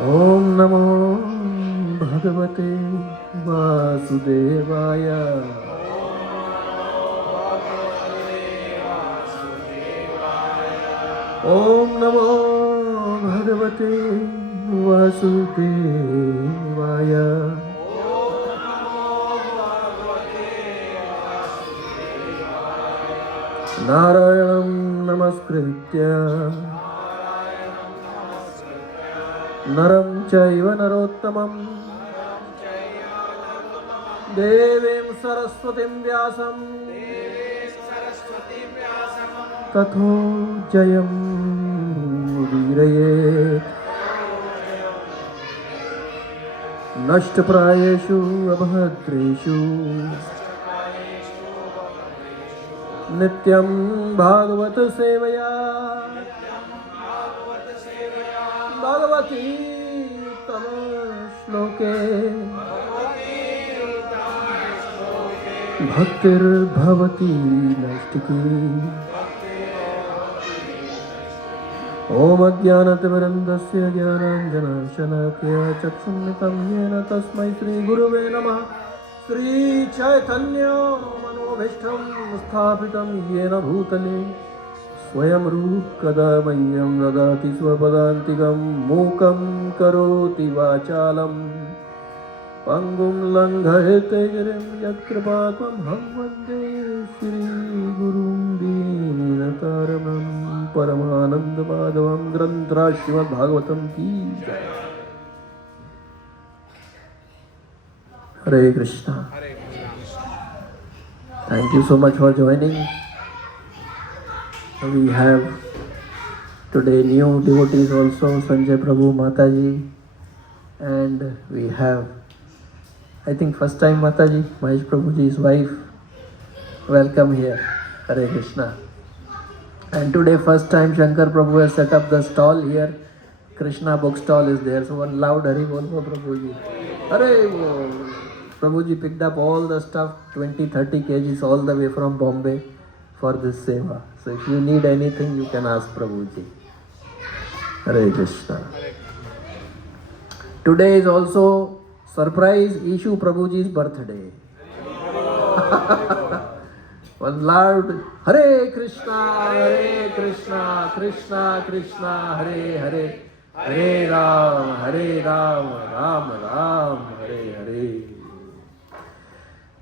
Om Namo Bhagavate Vasudevaya. Om Namo Bhagavate Vasudevaya. Narayanam Namaskritya Naram Chaiva Narottamam Devim Saraswatim Vyasam Tatho Jayam Virayet Nashtaprayeshu Abhadreshu Nityam Bhagavat Sevaya Bhagavati Tama Shloke Bhaktir Bhavati Nashtiki Om Ajnanatimirandasya Jnananjana Shalakya Chakshunnitam Yena Tasmai Shri Guruve Namah Shri Chaitanya Manobhishtam Sthapitam Yena Bhutale Swayam Rukada Mayam Dadati Swapadantikam Mukam Karoti Vachalam Pangum Langhayate Girim Yakripakam Hamvande Shri Gurum Dinataramam Paramananda Madhavam Granthra Srimad Bhagavatam Ki Jai. Hare Krishna. Thank you so much for joining. We have today new devotees also, Sanjay Prabhu, Mataji, and we have, I think first time Mataji, Mahesh Prabhuji's wife. Welcome here. Hare Krishna. And today first time Shankar Prabhu has set up the stall here. Krishna book stall is there. So one loud Hari Bol for Prabhuji. Hare Bol. Prabhuji picked up all the stuff, 20-30 kgs all the way from Bombay for this seva. So if you need anything, you can ask Prabhuji. Hare Krishna. Today is also surprise Ishu Prabhuji's birthday. One loud Hare Krishna, Krishna Krishna, Hare Hare, Hare Ram, Ram Ram, Hare Hare.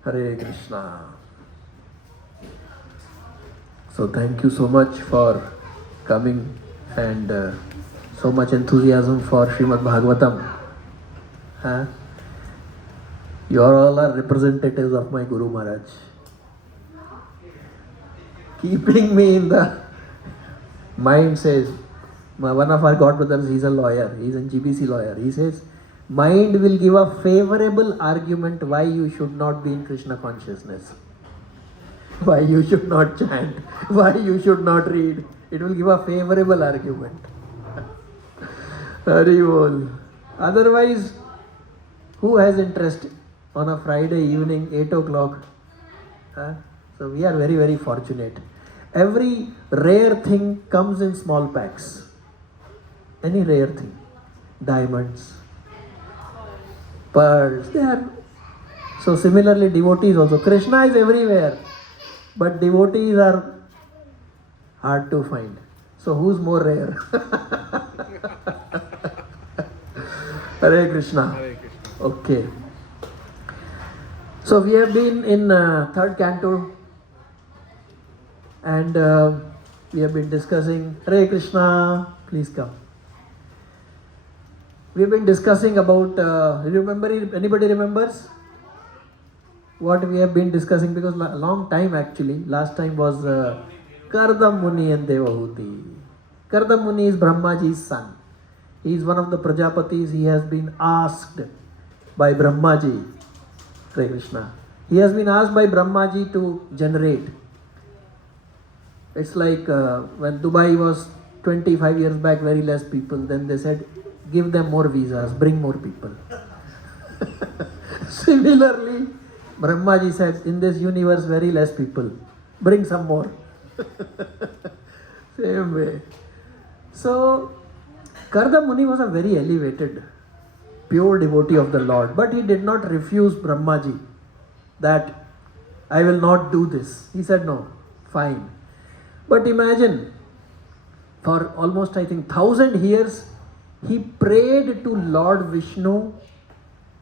Hare Krishna. So thank you so much for coming and so much enthusiasm for Srimad Bhagavatam. You all are representatives of my Guru Maharaj. Keeping me in the mind says, one of our godbrothers, he's a lawyer, he's a GBC lawyer. He says, mind will give a favorable argument why you should not be in Krishna consciousness. Why you should not chant, why you should not read. It will give a favorable argument. Hari Bol. Otherwise, who has interest on a Friday evening, 8 o'clock? So we are very, very fortunate. Every rare thing comes in small packs. Any rare thing. Diamonds, pearls, they are. So similarly, devotees also. Krishna is everywhere, but devotees are hard to find. So who's more rare? Hare Krishna. Okay. So we have been in third canto and we have been discussing, Hare Krishna, please come. We have been discussing about, anybody remembers what we have been discussing? Because long time actually, last time was Kardam Muni and Devahuti. Kardam Muni is Brahmaji's son. He is one of the Prajapatis. He has been asked by Brahmaji, Hare Krishna. He has been asked by Brahmaji to generate. It's like when Dubai was 25 years back, very less people. Then they said, give them more visas, bring more people. Similarly, Brahmaji said, in this universe, very less people. Bring some more. Same way. So, Kardam Muni was a very elevated, pure devotee of the Lord, but he did not refuse Brahmaji that I will not do this. He said, no, fine. But imagine, for almost I think 1,000 years, he prayed to Lord Vishnu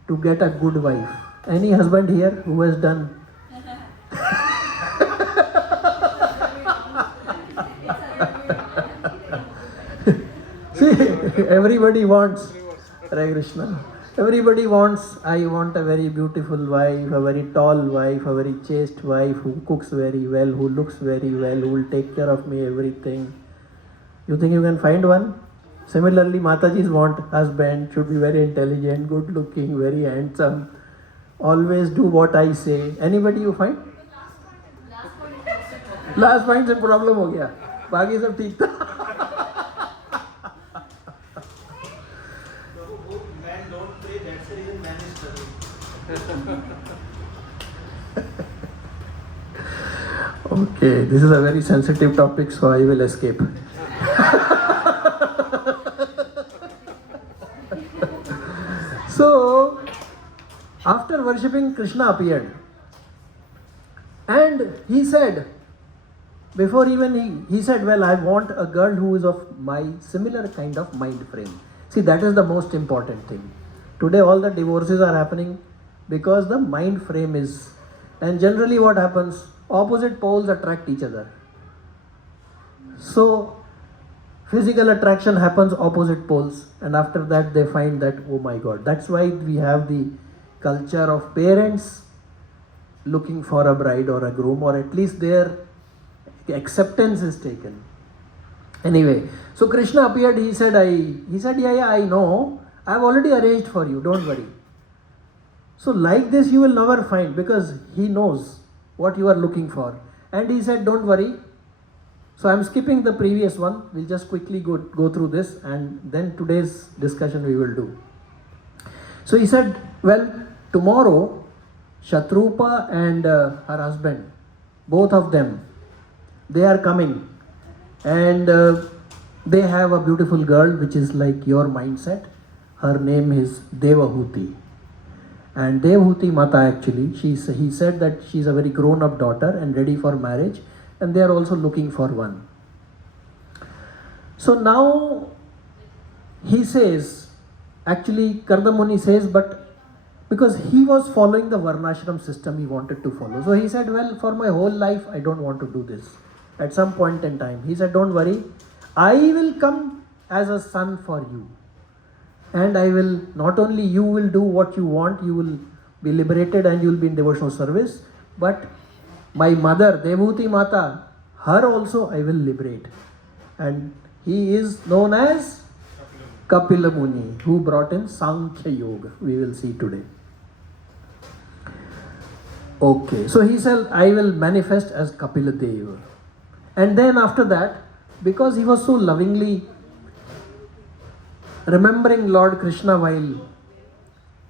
to get a good wife. Any husband here who has done? See, everybody wants, Hare Krishna. Everybody wants, I want a very beautiful wife, a very tall wife, a very chaste wife who cooks very well, who looks very well, who will take care of me, everything. You think you can find one? Similarly, Mataji's want husband should be very intelligent, good looking, very handsome. Always do what I say. Anybody you find? Last point से problem हो गया. बाकी सब ठीक था. Man don't pray, that's the reason man is struggling. Okay, this is a very sensitive topic, so I will escape. So, after worshipping, Krishna appeared. And he said, before even he said, well, I want a girl who is of my similar kind of mind frame. See, that is the most important thing. Today all the divorces are happening because the mind frame is, and generally what happens, opposite poles attract each other. So, physical attraction happens opposite poles, and after that they find that, oh my God. That's why we have the culture of parents looking for a bride or a groom, or at least their acceptance is taken. Anyway, so Krishna appeared. He said, yeah, I know. I've already arranged for you. Don't worry. So like this you will never find, because he knows what you are looking for. And he said, don't worry. So I'm skipping the previous one. We'll just quickly go through this, and then today's discussion we will do. So he said, well, tomorrow Shatrupa and her husband, both of them, they are coming, and they have a beautiful girl which is like your mindset. Her name is Devahuti. And Devahuti Mata, actually, he said that she's a very grown-up daughter and ready for marriage, and they are also looking for one. So now he says, actually Kardam Muni says, but because he was following the Varnashram system he wanted to follow. So he said, well, for my whole life I don't want to do this. At some point in time, he said, don't worry, I will come as a son for you. And I will, not only you will do what you want, you will be liberated and you will be in devotional service, but my mother, Devahuti Mata, her also I will liberate. And he is known as Kapila Muni, who brought in Sankhya Yoga. We will see today. Okay, so he said, I will manifest as Kapila Deva. And then after that, because he was so lovingly remembering Lord Krishna while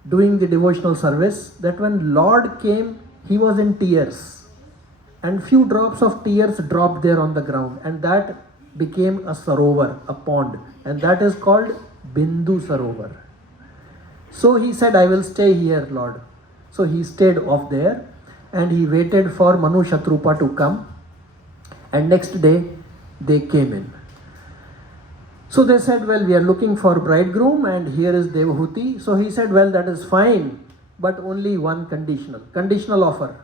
doing the devotional service, that when Lord came, he was in tears. And few drops of tears dropped there on the ground. And that became a sarovar, a pond. And that is called Bindu Sarovar. So he said, I will stay here, Lord. So he stayed off there, and he waited for Manu Shatrupa to come. And next day, they came in. So they said, well, we are looking for bridegroom, and here is Devahuti. So he said, well, that is fine, but only one conditional offer.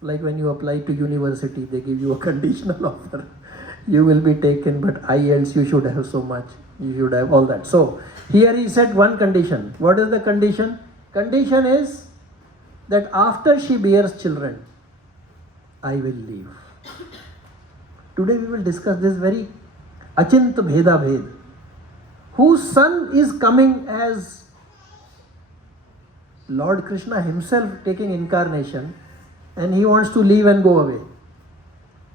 Like when you apply to university, they give you a conditional offer. You will be taken, but IELTS, you should have so much. You should have all that. So here he said one condition. What is the condition? Condition is that after she bears children, I will leave. Today we will discuss this very Achint Bheda Bhed. Whose son is coming as Lord Krishna himself taking incarnation, and he wants to leave and go away.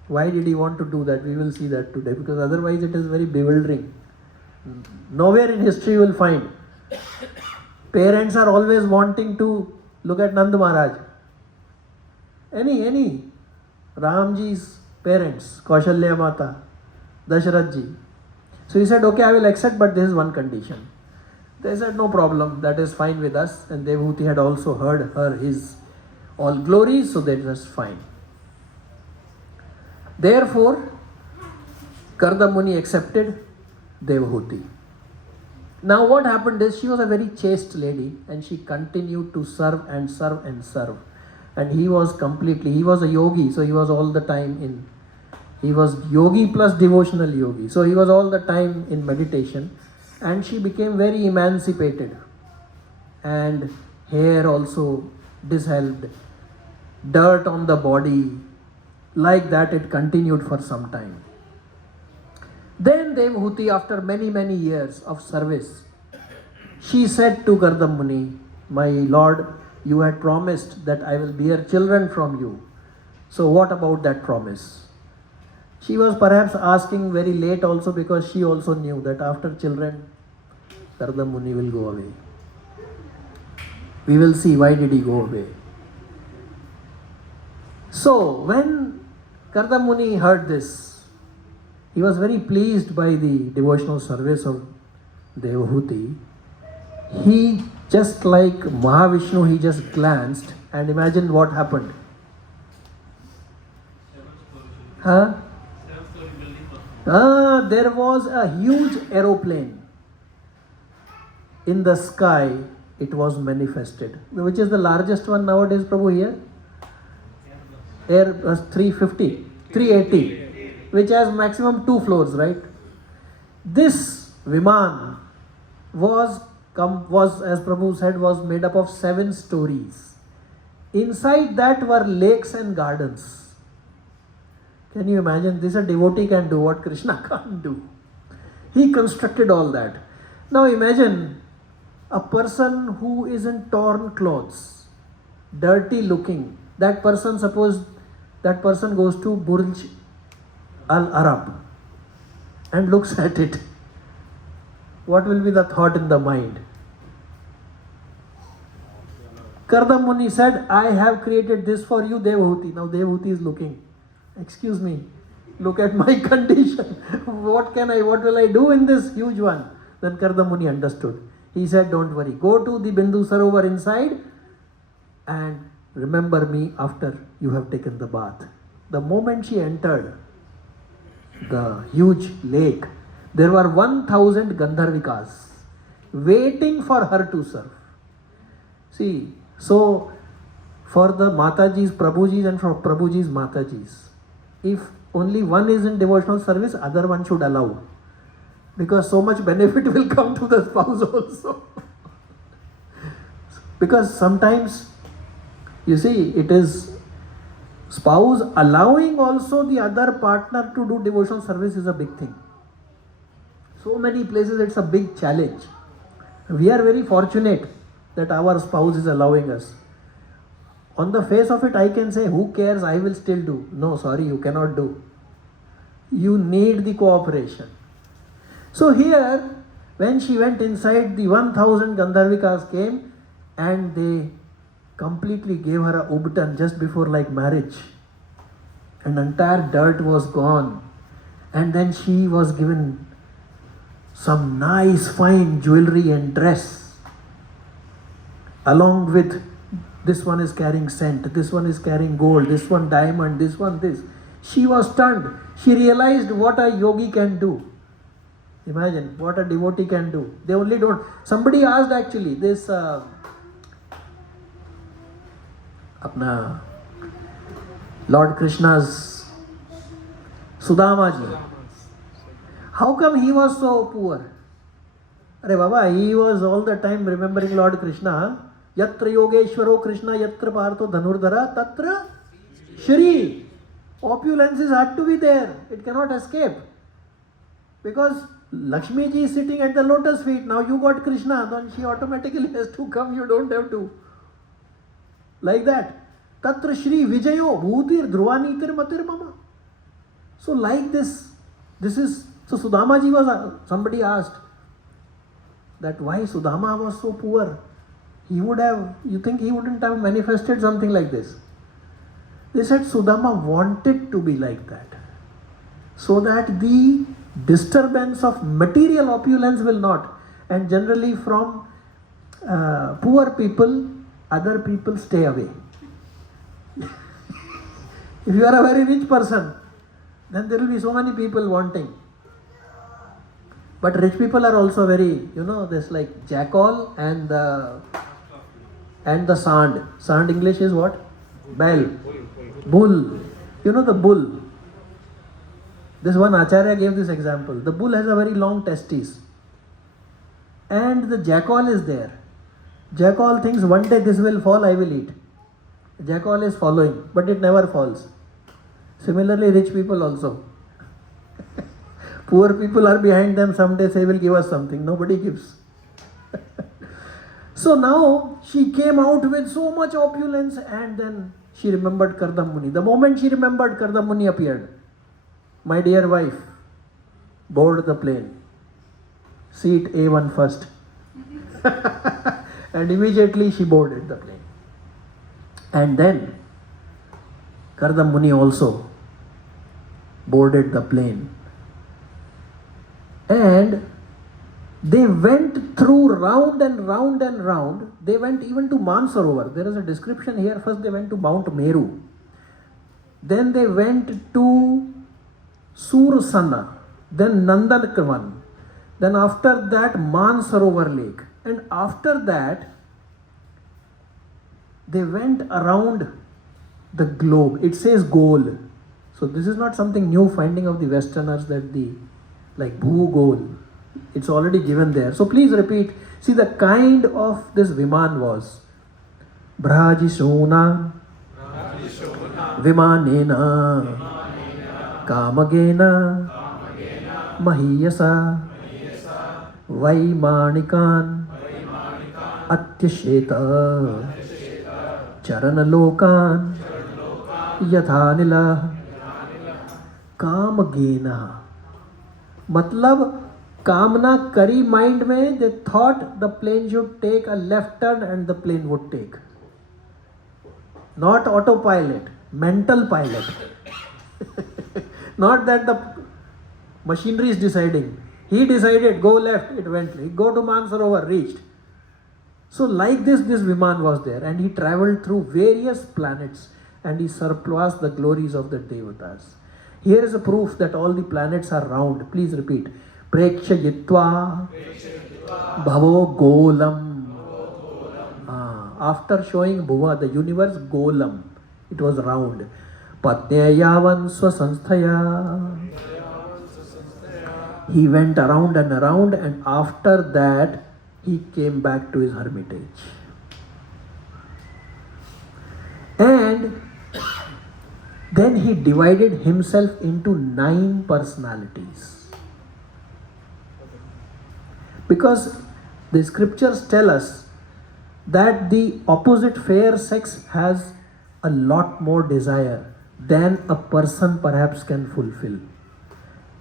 Why did he want to do that? We will see that today, because otherwise it is very bewildering. Nowhere in history you will find. Parents are always wanting to look at Nand Maharaj. Any Ramji's parents, Kaushalya Mata, Dasharath ji. So he said, okay, I will accept, but there is one condition. They said, no problem, that is fine with us. And Devahuti had also heard his all glories, so that was fine. Therefore, Kardam Muni accepted Devahuti. Now what happened is, she was a very chaste lady and she continued to serve and serve and serve. And he was a yogi, so he was all the time he was yogi plus devotional yogi. So he was all the time in meditation, and she became very emancipated. And hair also disheveled, dirt on the body, like that it continued for some time. Then Devahuti, after many years of service, she said to Kardam Muni, my lord, you had promised that I will bear children from you. So what about that promise? She was perhaps asking very late also, because she also knew that after children, Kardam Muni will go away. We will see why did he go away. So when Kardam Muni heard this, he was very pleased by the devotional service of Devahuti. He, just like Mahavishnu, he just glanced and imagined what happened. There was a huge aeroplane in the sky. It was manifested. Which is the largest one nowadays, Prabhu, here? Airbus 380, which has maximum 2 floors, right? This Viman was, as Prabhu said, was made up of 7 stories. Inside that were lakes and gardens. Can you imagine? This a devotee can do what Krishna can't do. He constructed all that. Now imagine a person who is in torn clothes, dirty looking. That person, suppose that person goes to Burj Al Arab and looks at it. What will be the thought in the mind? Kardam Muni said, I have created this for you, Devahuti. Now Devahuti is looking. Excuse me, look at my condition. What will I do in this huge one? Then Kardam Muni understood. He said, don't worry, go to the Bindu Sarovar inside and remember me after you have taken the bath. The moment she entered the huge lake, there were 1,000 Gandharvikas waiting for her to serve. See, so for the Matajis, Prabhujis, and for Prabhujis, Matajis, if only one is in devotional service, other one should allow. Because so much benefit will come to the spouse also. Because sometimes, you see, it is spouse allowing also the other partner to do devotional service is a big thing. So many places it's a big challenge. We are very fortunate that our spouse is allowing us. On the face of it, I can say, who cares, I will still do. No, sorry, you cannot do. You need the cooperation. So here, when she went inside, the 1,000 Gandharvikas came and they completely gave her a ubtan just before like marriage. And entire dirt was gone. And then she was given some nice fine jewelry and dress. Along with, this one is carrying scent, this one is carrying gold, this one diamond, this one this. She was stunned. She realized what a yogi can do. Imagine what a devotee can do. They only don't. Somebody asked actually, this Lord Krishna's Sudamaji. How come he was so poor? Arey Baba, he was all the time remembering Lord Krishna. Yatra Yogeshwaro Krishna, Yatra Partho Dhanurdhara, Tatra Shri. Opulences had to be there. It cannot escape. Because Lakshmi ji is sitting at the lotus feet. Now you got Krishna, then she automatically has to come. You don't have to. Like that. Tatra Shri Vijayo Bhutir Dhruvanitir Matir Mama. So like this is, so Sudama ji was, somebody asked that why Sudama was so poor. He would have, you think he wouldn't have manifested something like this? They said Sudama wanted to be like that, so that the disturbance of material opulence will not. And generally, from poor people, other people stay away. If you are a very rich person, then there will be so many people wanting. But rich people are also very, there's like jackal and the sand. Sand English is what? Bell. Bull. You know the bull. This one Acharya gave this example. The bull has a very long testes. And the jackal is there. Jackal thinks one day this will fall, I will eat. Jackal is following, but it never falls. Similarly, rich people also. Poor people are behind them, someday they will give us something. Nobody gives. So now she came out with so much opulence, and then she remembered Kardam Muni. The moment she remembered, Kardam Muni appeared. My dear wife, board the plane. Seat A1 first. And immediately she boarded the plane. And then Kardam Muni also boarded the plane. And they went through round and round and round. They went even to Mansarovar. There is a description here. First they went to Mount Meru. Then they went to Sursana. Then Nandankavan. Then after that Mansarovar Lake. And after that they went around the globe. It says goal. So this is not something new finding of the Westerners, that like Bhugol. It's already given there. So please repeat. See, the kind of this Viman was Brajishona Vimanena Kamagena Mahiyasa Vaimanikan Atyasheta Charanalokan Yathanila Kamagena. मतलब कामना करी mind में. they thought the plane should take a left turn and the plane would take. Not autopilot, mental pilot. Not that the machinery is deciding. He decided, go left, it went. He go to Mansarovar, reached. So like this Viman was there, and he traveled through various planets, and he surpassed the glories of the Devatas. Here is a proof that all the planets are round. Please repeat. Prekshayitva Bhavo Golam. After showing Bhuva, the universe, Golam, it was round. Patnyayavan Swasanstaya. He went around and around, and after that he came back to his hermitage. And then he divided himself into 9 personalities. Because the scriptures tell us that the opposite fair sex has a lot more desire than a person perhaps can fulfill.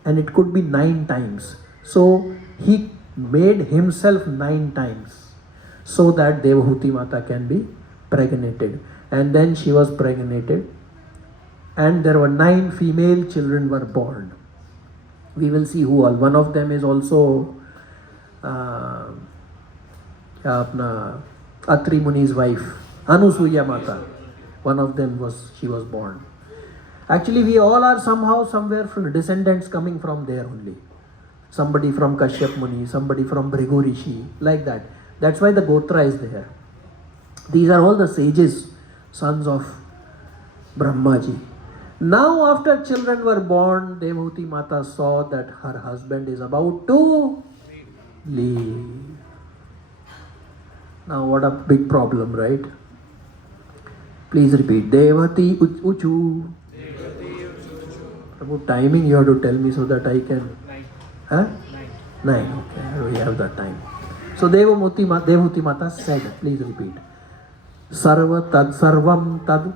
And it could be 9 times. So he made himself 9 times so that Devahuti Mata can be pregnated. And then she was pregnated, and there were 9 female children were born. We will see who all. One of them is also Atri Muni's wife, Anusuya Mata. One of them she was born. Actually, we all are somehow, somewhere from descendants coming from there only. Somebody from Kashyap Muni, somebody from Bhrigu Rishi, like that. That's why the Gotra is there. These are all the sages, sons of Brahmaji. Now, after children were born, Devahuti Mata saw that her husband is about to leave. Now, what a big problem, right? Please repeat. Devati Uchu. About timing, you have to tell me so that I can. 9. Okay, we have that time. So Devahuti Mata said, please repeat. Sarva tad sarvam tad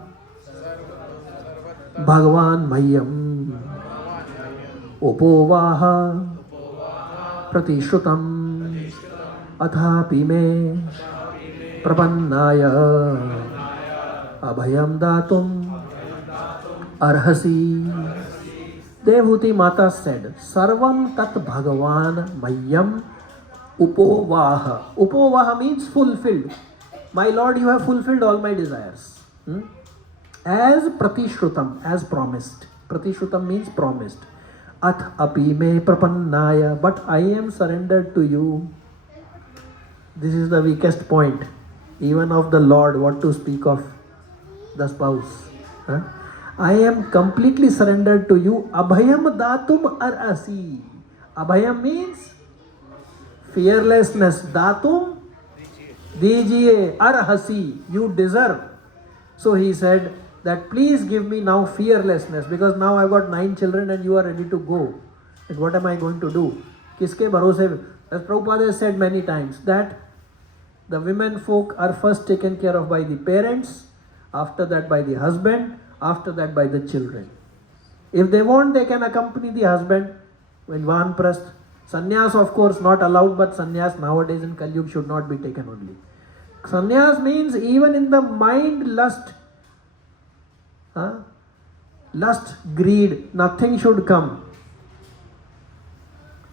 Bhagavan Mayam Upovaha Pratishrutam Athapi me Prapannaya Abhayam Datum arhasi. Devahuti Mata said, Sarvam tat Bhagavan Mayam Upovaha. Upovaha means fulfilled. My Lord, you have fulfilled all my desires. As Pratishrutam, as promised. Pratishrutam means promised. Ath api me prapannaya, but I am surrendered to you. This is the weakest point, even of the Lord, what to speak of the spouse. I am completely surrendered to you. Abhayam datum arasi. Abhayam means fearlessness. Datum dijiye arhasi. You deserve. So he said that please give me now fearlessness, because now I've got 9 children and you are ready to go. And what am I going to do? Kiske bharose? As Prabhupada has said many times that the women folk are first taken care of by the parents, after that by the husband, after that by the children. If they want, they can accompany the husband when vanprasth. Sannyas, of course, not allowed, but sannyas nowadays in Kali Yuga should not be taken only. Sannyas means even in the mind lust, greed, nothing should come.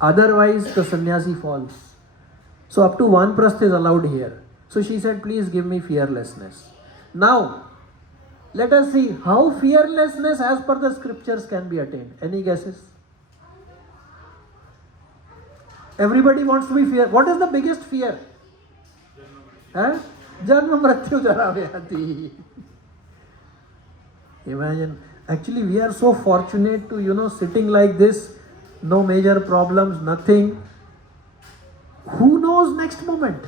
Otherwise, the sannyasi falls. So up to vanprasth is allowed here. So she said, please give me fearlessness. Now, let us see how fearlessness as per the scriptures can be attained. Any guesses? Everybody wants to be fear. What is the biggest fear? Janma mrityu jara vyati. Imagine. Actually, we are so fortunate to, sitting like this, no major problems, nothing. Who knows next moment?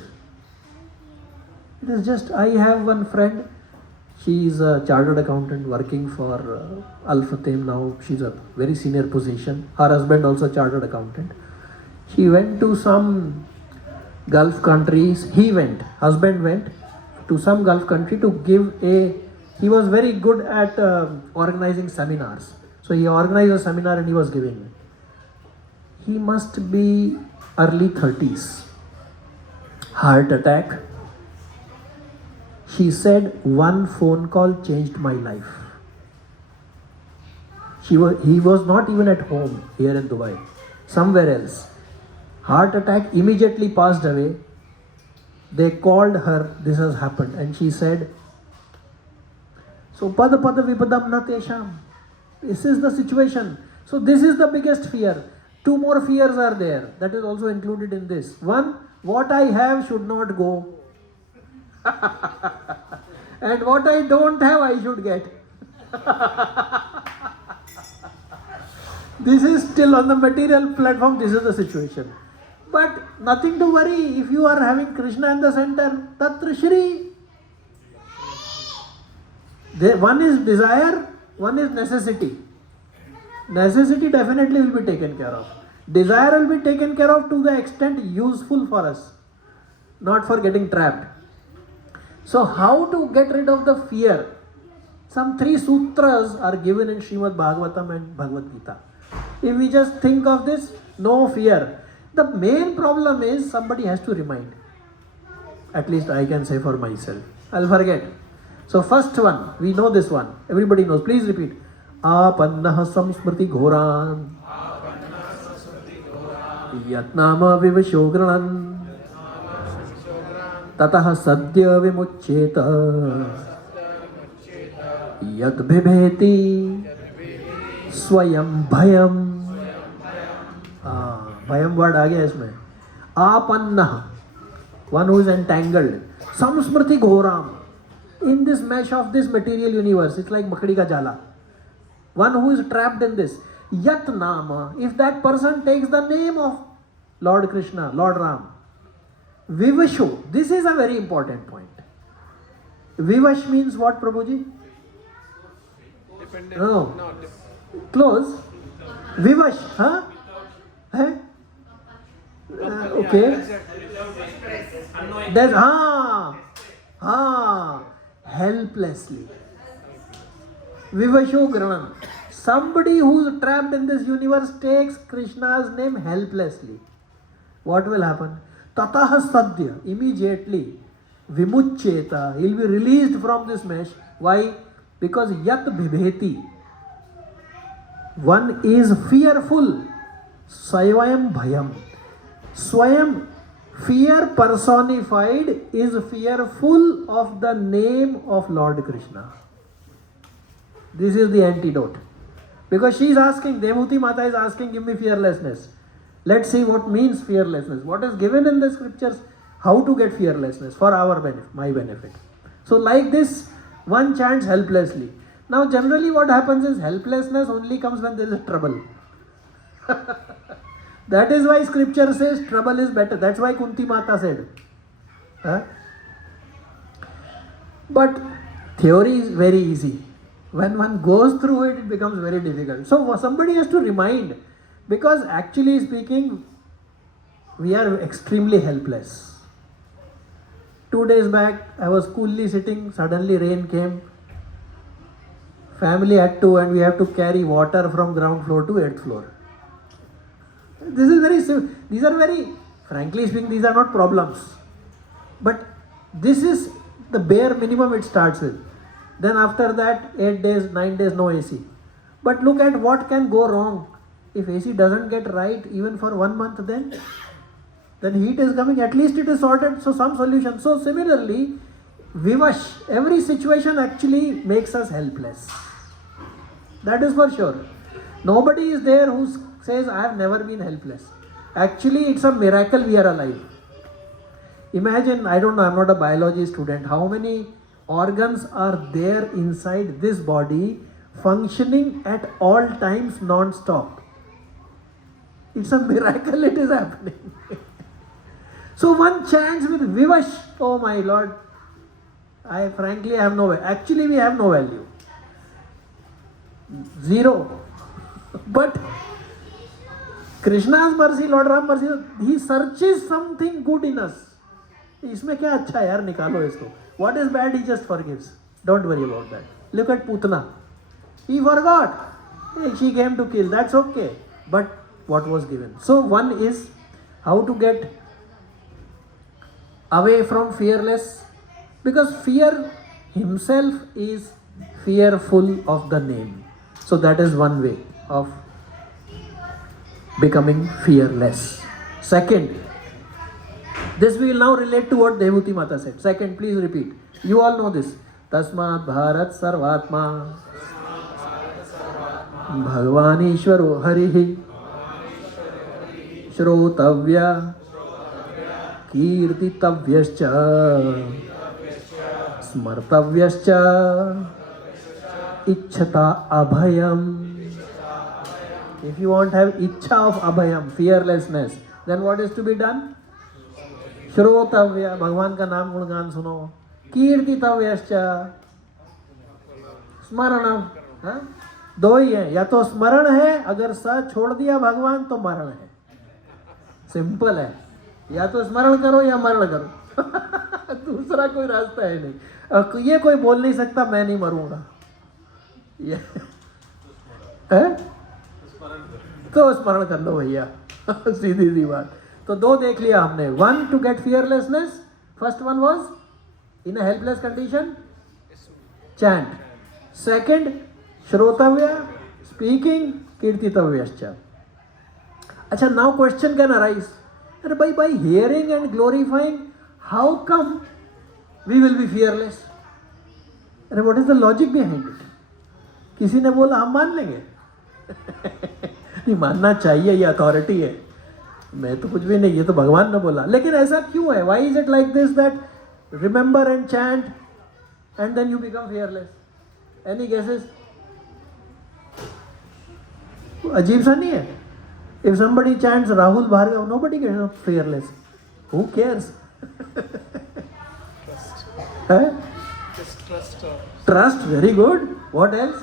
It is just, I have one friend. She is a chartered accountant working for Al-Fathem now. She's a very senior position. Her husband also chartered accountant. She went to some Gulf countries. Husband went to some Gulf country to give he was very good at organizing seminars. So he organized a seminar and he was giving it. He must be early 30s. Heart attack. She said, one phone call changed my life. He was not even at home here in Dubai, somewhere else. Heart attack, immediately passed away. They called her, this has happened, and she said, so pada vipadam na tesham. This is the situation. So this is the biggest fear. 2 more fears are there. That is also included in this. One, what I have should not go. And what I don't have, I should get. This is still on the material platform, this is the situation. But nothing to worry, if you are having Krishna in the center, Tatra Shri. One is desire, one is necessity. Necessity definitely will be taken care of. Desire will be taken care of to the extent useful for us, not for getting trapped. So how to get rid of the fear? Some 3 sutras are given in Srimad Bhagavatam and Bhagavad Gita. If we just think of this, no fear. The main problem is somebody has to remind. At least I can say for myself. I'll forget. So first one, we know this one. Everybody knows. Please repeat. Apannaha samsmriti ghoran yatnama vivashogran tatah sadya vimuccheta yad bhibheti swayam bhayam. Bhayam word आ गया इसमें. Apannaha, one who is entangled. Samsmriti ghoram, in this mesh of this material universe. It's like makdi ka jala. One who is trapped in this. Yat nama, if that person takes the name of Lord Krishna, Lord Ram. Vivasho, this is a very important point. Vivash means what, Prabhuji? Dependent. No. Close. Vivash, huh? Okay. There's helplessly. Vivasho Granam. Somebody who is trapped in this universe takes Krishna's name helplessly. What will happen? Tatah sadhya, immediately. Vimuccheta, he will be released from this mesh. Why? Because yat bhibheti, One is fearful, Swayam Bhayam. Swayam, fear personified, is fearful of the name of Lord Krishna. This is the antidote. Because she is asking, Devahuti Mata is asking, give me fearlessness. Let's see what means fearlessness. What is given in the scriptures, how to get fearlessness for our benefit, my benefit. So like this, one chants helplessly. Now generally what happens is helplessness only comes when there is trouble. That is why scripture says trouble is better. That's why Kunti Mata said. Huh? But theory is very easy. When one goes through it, it becomes very difficult. So somebody has to remind, because actually speaking, we are extremely helpless. 2 days back, I was coolly sitting, suddenly rain came. Family had to, and we have to carry water from ground floor to 8th floor. This is very simple. These are very, frankly speaking, these are not problems. But this is the bare minimum it starts with. Then after that, 8 days, 9 days, no AC. But look at what can go wrong. If AC doesn't get right even for 1 month, then heat is coming. At least it is sorted, so some solution. So similarly, Vivash, every situation actually makes us helpless. That is for sure. Nobody is there who says, I have never been helpless. Actually, it's a miracle we are alive. Imagine, I don't know, I'm not a biology student, how many organs are there inside this body functioning at all times non-stop. It's a miracle it is happening. So one chants with Vivash, oh my Lord, I frankly have no value. Actually we have no value. Zero. But Krishna's mercy, Lord Ram mercy, he searches something good in us. इसमें क्या अच्छा है यार, निकालो इसको. What is bad, he just forgives. Don't worry about that. Look at Putana. He forgot. She came to kill. That's okay. But what was given? So one is how to get away from fearless. Because fear himself is fearful of the name. So that is one way of becoming fearless. Second, this we will now relate to what Devahuti Mata said. Second, please repeat. You all know this. Tasmat Bharat Sarvatma Bhagavan Ishwaro Harihi Shrotavya Kirtitavyascha Smartavyascha Ichchata Abhayam. If you want to have Ichcha of Abhayam, fearlessness, then what is to be done? श्रोतव्य, भगवान का नाम गुणगान सुनो. कीर्तितव्यश्च, स्मरणम. दो ही है, या तो स्मरण है, अगर स छोड़ दिया भगवान तो मरण है. सिंपल है. या तो स्मरण करो या मरण करो. दूसरा कोई रास्ता है नहीं. ये कोई बोल नहीं सकता मैं नहीं मरूंगा. तो स्मरण कर लो भैया. सीधी सी बात. तो दो देख लिया हमने. One two get fearlessness. First one was in a helpless condition, chant. Second, श्रोतव्य, स्पीकिंग, कीर्तितव्यश्च. अच्छा, नाउ क्वेश्चन कैन अराइज. अरे भाई, by hearing and glorifying how come we will be fearless? अरे what is the logic behind it? किसी ने बोला हम मान लेंगे. नहीं मानना चाहिए, ये अथॉरिटी है. मैं तो कुछ भी नहीं, ये तो भगवान ने बोला. लेकिन ऐसा क्यों है? Why is it like this that remember and chant and then you become fearless? Any guesses? अजीब सा नहीं है? If somebody chants Rahul Bhargav, nobody gets fearless. Who cares? Trust, very good. What else?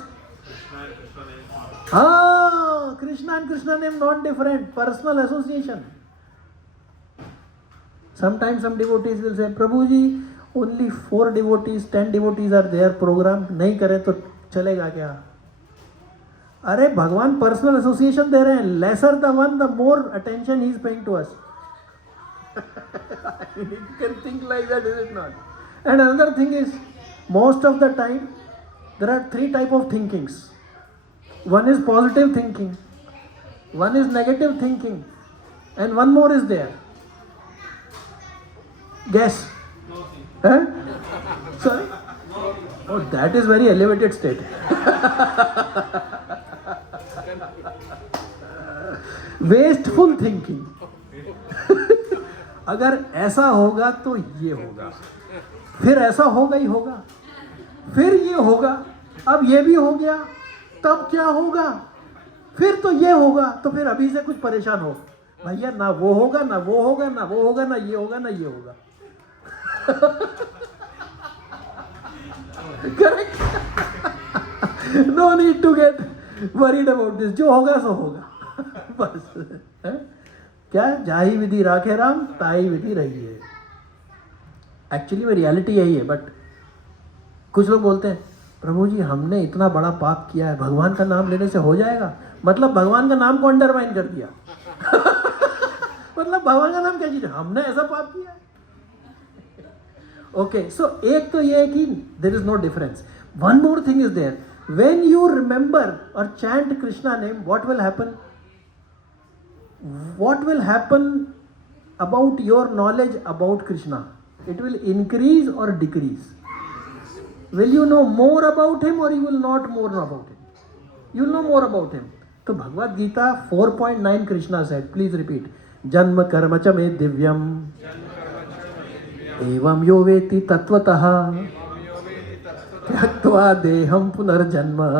Krishna and Krishna name not different. Personal association. Sometimes some devotees will say, Prabhuji, only 4 devotees, 10 devotees are there. Program नहीं करें तो चलेगा क्या? अरे भगवान personal association दे रहे हैं. Lesser the one, the more attention he is paying to us. You can think like that, is it not? And another thing is, most of the time there are 3 type of thinkings. one is positive thinking, one is negative thinking, and one more is there. Guess. Huh? Sorry? Oh, that is very elevated state. Wasteful thinking. अगर ऐसा होगा तो ये होगा, फिर ऐसा होगा ही होगा, फिर ये होगा, अब ये भी हो गया, तब क्या होगा, फिर तो ये होगा, तो फिर अभी से कुछ परेशान हो भैया, ना वो होगा ना वो होगा ना वो होगा ना ये होगा ना ये होगा. Correct? No need to get worried about this. जो होगा सो होगा. बस है? क्या जाही विधि राखे राम ताई विधि रही है. एक्चुअली में रियलिटी यही है. बट कुछ लोग बोलते हैं प्रभु जी हमने इतना बड़ा पाप किया है, भगवान का नाम लेने से हो जाएगा. मतलब भगवान का नाम को अंडरमाइन कर दिया. मतलब भगवान का नाम क्या चीज है, हमने ऐसा पाप किया है. ओके, सो एक तो ये है कि there is no difference. One more thing is there. When you remember और chant Krishna name, what will happen? What will happen about your knowledge about Krishna? It will increase or decrease. Will you know more about him or you will not more about him? You will know more about him. So Bhagavad Gita 4.9 Krishna said, please repeat. Janma karma cha me divyam evam yo veti tattvataha tyaktva deham punarjanma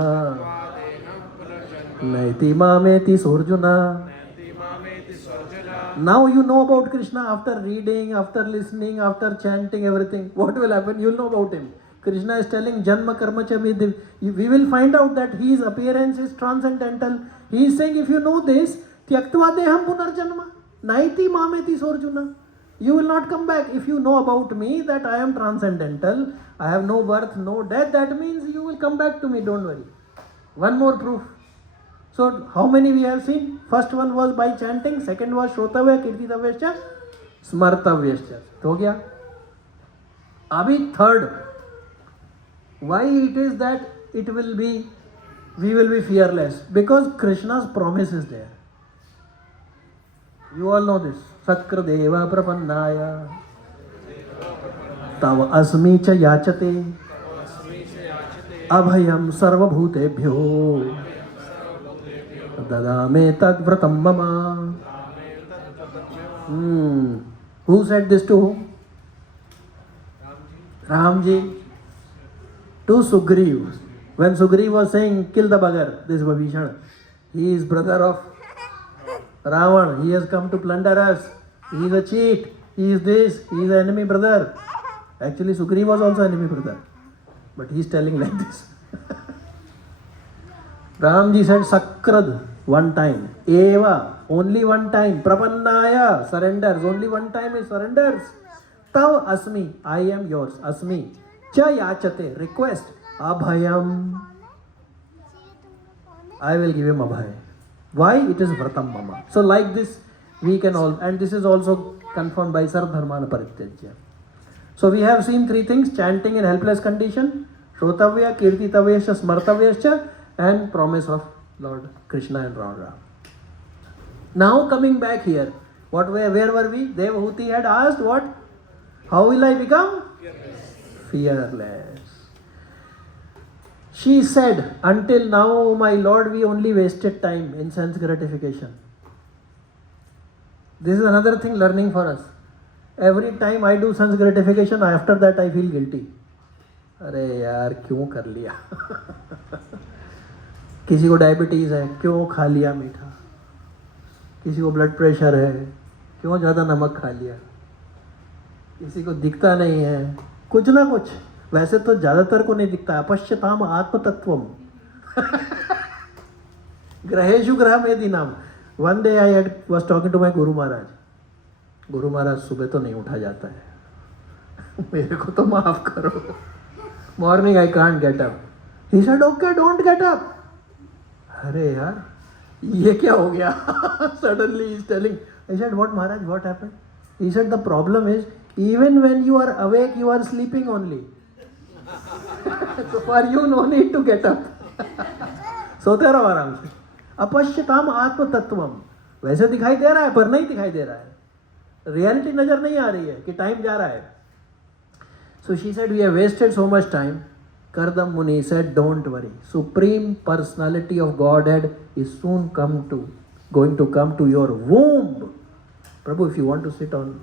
naiti mameti sorjuna. Now you know about Krishna after reading, after listening, after chanting everything. What will happen? You will know about him. Krishna is telling Janma Karma Cha Me Div. We will find out that his appearance is transcendental. He is saying if you know this, Tyaktva Deham Punarjanma Naiti Mameti Sorjuna. You will not come back. If you know about me that I am transcendental, I have no birth, no death, that means you will come back to me, don't worry. One more proof. So how many we have seen? First one was by chanting, second was Shrotavya, Kirtitavyascha, Smartavyascha. हो गया. अभी third, why it is that it will be, we will be fearless? Because Krishna's promise is there. You all know this. Sakradeva prapannaya tav asmi cha yachate abhayam sarvabhutebhyo Dadame tad vratam mama. Who said this to whom? Ramji. To Sugriv. When Sugriv was saying, kill the bugger, this Vibhishana, he is brother of Ravan. He has come to plunder us. He is a cheat. He is this. He is an enemy brother. Actually, Sugriv was also enemy brother. But he is telling like this. Ramji said Sakrad one time. Eva, only one time. Prapannaya, surrenders. Only one time he surrenders. Tav asmi, I am yours. Asmi. Cha yachate, request. Abhayam. I will give him abhay. Why? It is vratam mama. So like this, we can all, and this is also confirmed by Sarvdharmana Parityajya. So we have seen three things: chanting in helpless condition, Shrotavya, Kirtitavyascha, Smartavyascha, and promise of Lord Krishna and Radha. Now coming back here, where were we? Devahuti had asked what? How will I become? Fearless. She said, until now, my Lord, we only wasted time in sense gratification. This is another thing learning for us. Every time I do sense gratification, after that I feel guilty. अरे यार क्यों कर लिया? किसी को diabetes है, क्यों खा लिया मीठा? किसी को ब्लड प्रेशर है, क्यों ज़्यादा नमक खा लिया? किसी को दिखता नहीं है, कुछ ना कुछ. वैसे तो ज़्यादातर को नहीं दिखता. अपश्यताम आत्मतत्वम ग्रहेशु ग्रह में दिनाम. One day I was talking to my guru Maharaj. Guru Maharaj, सुबह तो नहीं उठा जाता है, मेरे को तो माफ करो. Morning I can't get up. He said okay don't get up. अरे यार ये क्या हो गया? Suddenly he is telling. I said what Maharaj, what happened? He said the problem is even when you are awake you are sleeping only. So for you no need to get up. सोते रहो आराम से. अपश्यताम आत्म तत्वम, वैसे दिखाई दे रहा है पर नहीं दिखाई दे रहा है, रियलिटी नजर नहीं आ रही है कि टाइम जा रहा है. So she said, we have wasted so much time. Kardam Muni said, don't worry. Supreme personality of Godhead is soon going to come to your womb. Prabhu, if you want to sit on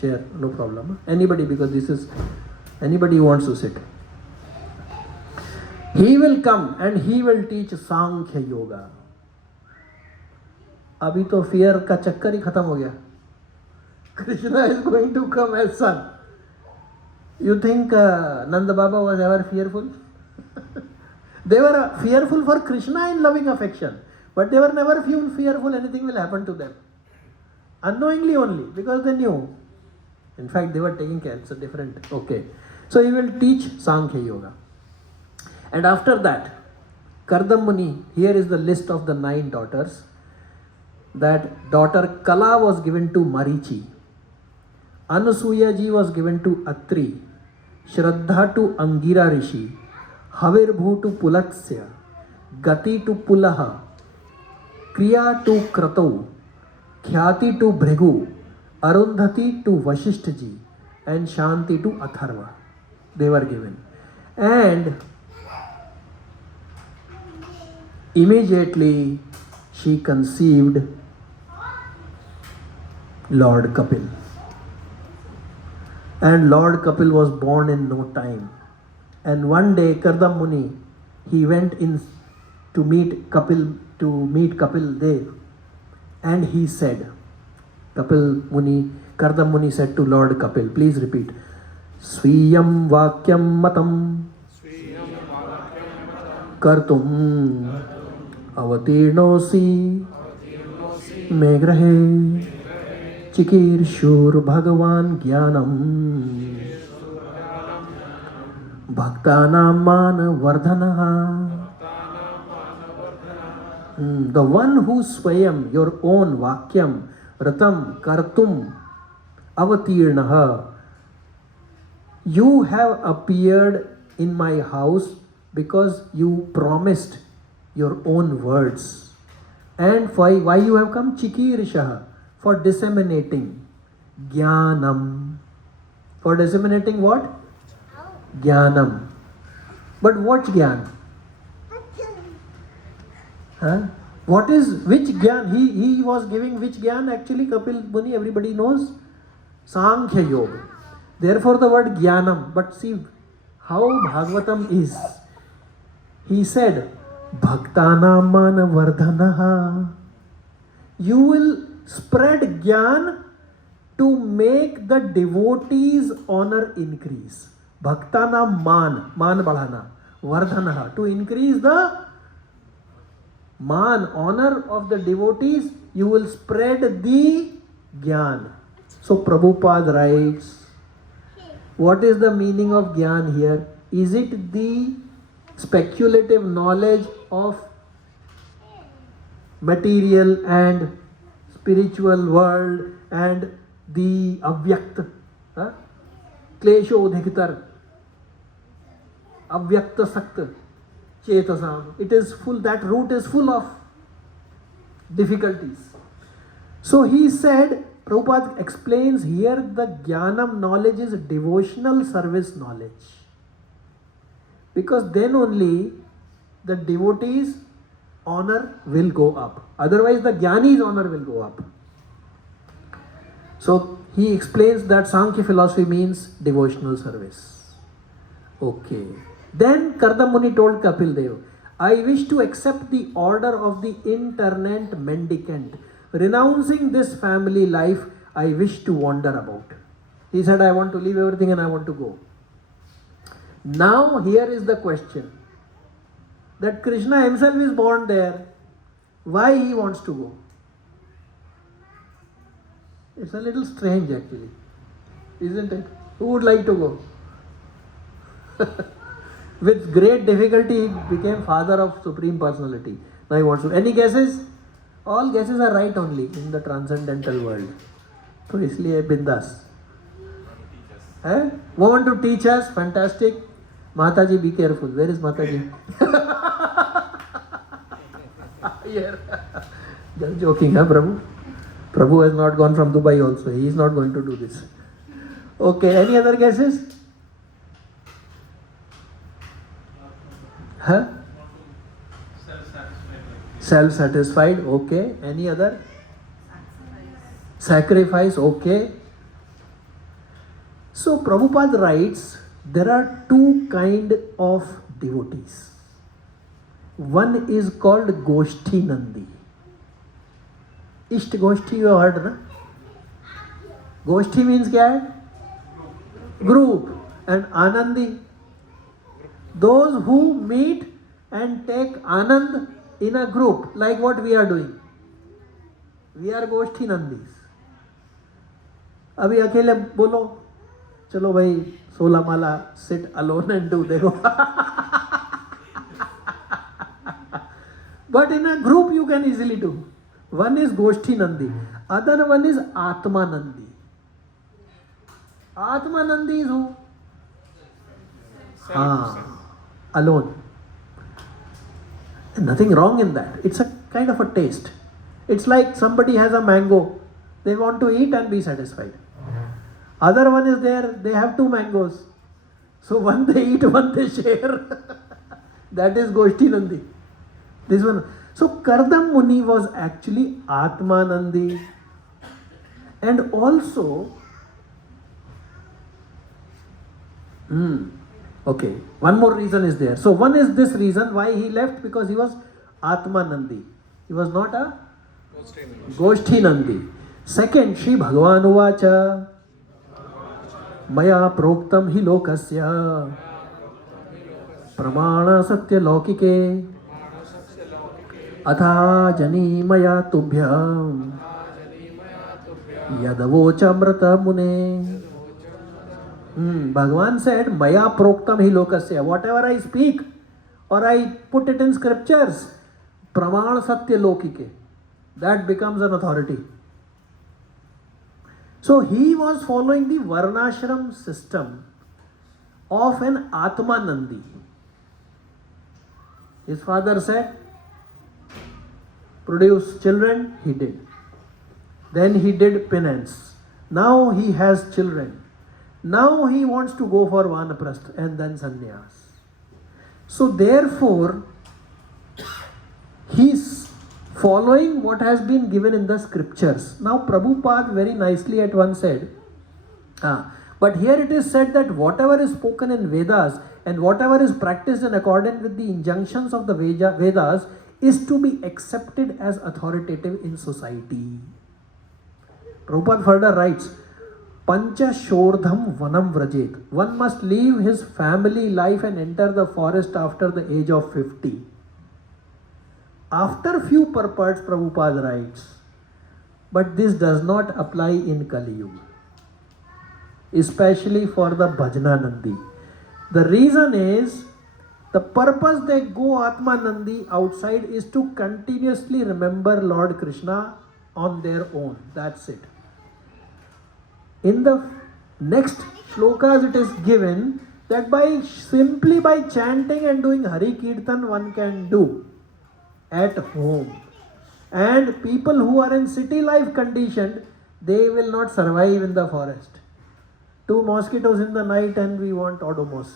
chair, no problem. Anybody, because this is, anybody who wants to sit. He will come and he will teach Sankhya Yoga. अभी तो fear का चक्कर ही खत्म हो गया. Krishna is going to come as son. You think Nanda Baba was ever fearful? They were fearful for Krishna in loving affection, but they were never fearful anything will happen to them. Unknowingly only, because they knew. In fact, they were taking care. It's a different. Okay. So he will teach Sankhya Yoga. And after that, Kardam Muni, here is the list of the 9 daughters. That daughter Kala was given to Marichi. Anasuya ji was given to Atri, Shraddha to Angira Rishi, Havirbhu to Pulatsya, Gati to Pulaha, Kriya to Kratau, Khyati to Bhrigu, Arundhati to Vashishtha ji, and Shanti to Atharva. They were given. And immediately she conceived Lord Kapil. And Lord Kapil was born in no time. And one day Kardam Muni, he went in to meet Kapil Dev, and he said, Kardam Muni said to Lord Kapil, please repeat, Swiyam Vakyam Matam Kartum Avatirnosi Megrahe Chikir Shur Bhagavan Jnanam Bhaktanam Mana Vardhanaha. The one who swayam, your own vakyam, ratam, kartum, avatirnaha. You have appeared in my house because you promised your own words. And why you have come? Chikirishaha, for disseminating jnanam. For disseminating what? Jnanam. But what jnana? Huh? What is, which jnana? He was giving which jnana actually? Kapil Muni, everybody knows. Sankhya Yoga. Therefore the word jnanam. But see how Bhagavatam is. He said, Bhaktanam mana vardhanaha. You will spread jnana to make the devotees' honor increase. Bhaktanam man badhana, vardhanaha, to increase the honor of the devotees, you will spread the jnana. So Prabhupada writes, what is the meaning of jnana here? Is it the speculative knowledge of material and spiritual world and the avyakta, kleshodhikitar, avyakta sakta, chetasam? It is full, that root is full of difficulties. So he said, Prabhupada explains here, the jnanam knowledge is devotional service knowledge. Because then only the devotees' honor will go up. Otherwise the jnani's honor will go up. So he explains that Sankhya philosophy means devotional service. Okay. Then Kardam Muni told Kapil Dev, I wish to accept the order of the interment mendicant. Renouncing this family life, I wish to wander about. He said, I want to leave everything and I want to go. Now here is the question. That Krishna himself is born there. Why he wants to go? It's a little strange actually. Isn't it? Who would like to go? With great difficulty, he became father of Supreme Personality. Now he wants to. Any guesses? All guesses are right only in the transcendental world. So isliye bindas. Want to teach us? Fantastic. Mataji, be careful. Where is Mataji? here. Just joking, huh, Prabhu? Prabhu has not gone from Dubai also. He is not going to do this. Okay, any other guesses? Huh? Self-satisfied, okay. Any other? Sacrifice, okay. So Prabhupada writes, there are two kind of devotees. One is called Goshti Nandi. Isht Goshti you have heard, na? Goshti means kya hai? Group. And Anandi, those who meet and take Anand in a group, like what we are doing. We are Goshti Nandis. अभी अकेले बोलो, चलो भाई 16 माला, sit alone and do, देखो. But in a group you can easily do. One is Goshti Nandi, other one is Atma Nandi. Atma Nandi is who? Alone. Nothing wrong in that. It's a kind of a taste. It's like somebody has a mango. They want to eat and be satisfied. Other one is there, they have 2 mangoes. So one they eat, one they share. That is Goshti Nandi. This one. So Kardam Muni was actually Atma Nandi. And also, okay, one more reason is there. So one is this reason why he left, because he was Atma Nandi. He was not a Goshti Nandi. Second, Shri Bhagavan Uvacha Maya Proktam Hi Lokasya Pramana Satya Lokike Atha Jani Maya Tubhyam Yadavocha Amrata Mune. Bhagavan said, Maya Proktam Hi Lokasya. Whatever I speak or I put it in scriptures, Pramana Satya Lokike. That becomes an authority. So he was following the Varnashram system of an Atma Nandi. His father said, produce children, he did. Then he did penance. Now he has children. Now he wants to go for Vanaprastha and then sannyas. So therefore, he's following what has been given in the scriptures. Now Prabhupada very nicely at once said, but here it is said that whatever is spoken in Vedas and whatever is practiced in accordance with the injunctions of the Vedas is to be accepted as authoritative in society. Prabhupada further writes, Pancha Shordham Vanam Vrajet. One must leave his family life and enter the forest after the age of 50. After few purports, Prabhupada writes, but this does not apply in Kali Yuga, especially for the Bhajana Nandi. The reason is, the purpose they go Atma Nandi outside is to continuously remember Lord Krishna on their own. That's it. In the next shlokas it is given that simply by chanting and doing Hari Kirtan one can do at home. And people who are in city life conditioned, they will not survive in the forest. 2 mosquitoes in the night and we want Odomos.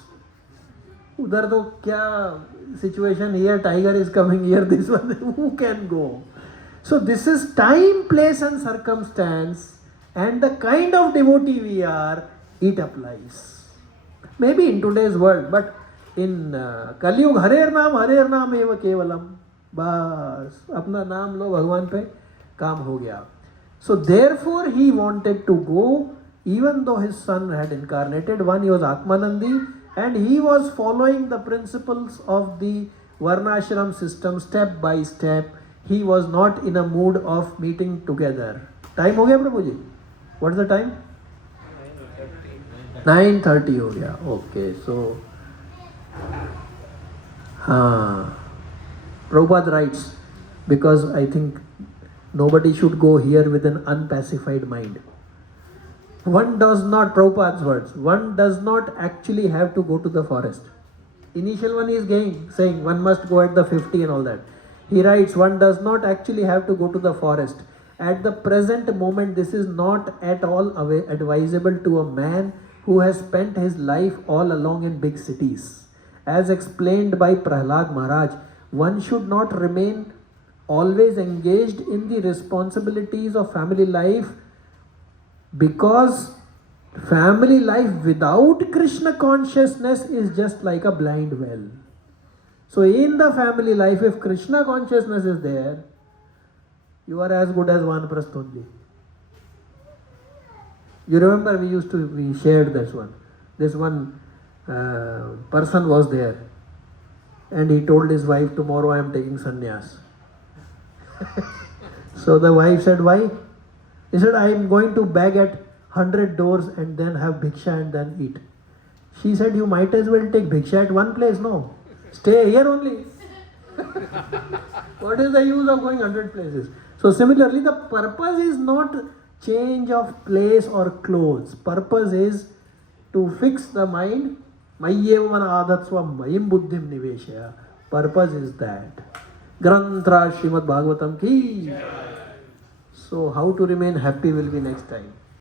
Udhar to kya situation, here tiger is coming, here this one, who can go? So this is time, place and circumstance, and the kind of devotee we are, it applies. Maybe in today's world, but in Kali Yuga, Harer Naam eva kevalam. Bas, apna naam lo, Bhagwan pe kaam ho gaya. So therefore he wanted to go, even though his son had incarnated. One, he was Atmanandi, and he was following the principles of the Varnashram system step by step. He was not in a mood of meeting together. Time ho gaya, Prabhuji? What is the time? 9:30 ho gaya. Okay, so Prabhupada writes, because I think nobody should go here with an unpacified mind. One does not, Prabhupada's words, one does not actually have to go to the forest. Initial one is saying one must go at the 50 and all that. He writes, one does not actually have to go to the forest. At the present moment, this is not at all advisable to a man who has spent his life all along in big cities. As explained by Prahlad Maharaj, one should not remain always engaged in the responsibilities of family life, because family life without Krishna consciousness is just like a blind well. So in the family life, if Krishna consciousness is there, you are as good as Vanaprasthaji. You remember we shared this one. This one person was there and he told his wife, tomorrow I am taking sannyas. So the wife said, why? He said, I am going to beg at 100 doors and then have bhiksha and then eat. She said, you might as well take bhiksha at one place, no? Stay here only. What is the use of going 100 places? So similarly, the purpose is not change of place or clothes. Purpose is to fix the mind. Mayyeva mana adatsva mayim buddhim niveshaya. Purpose is that. Granthra Srimad Bhagavatam ki. So how to remain happy will be next time.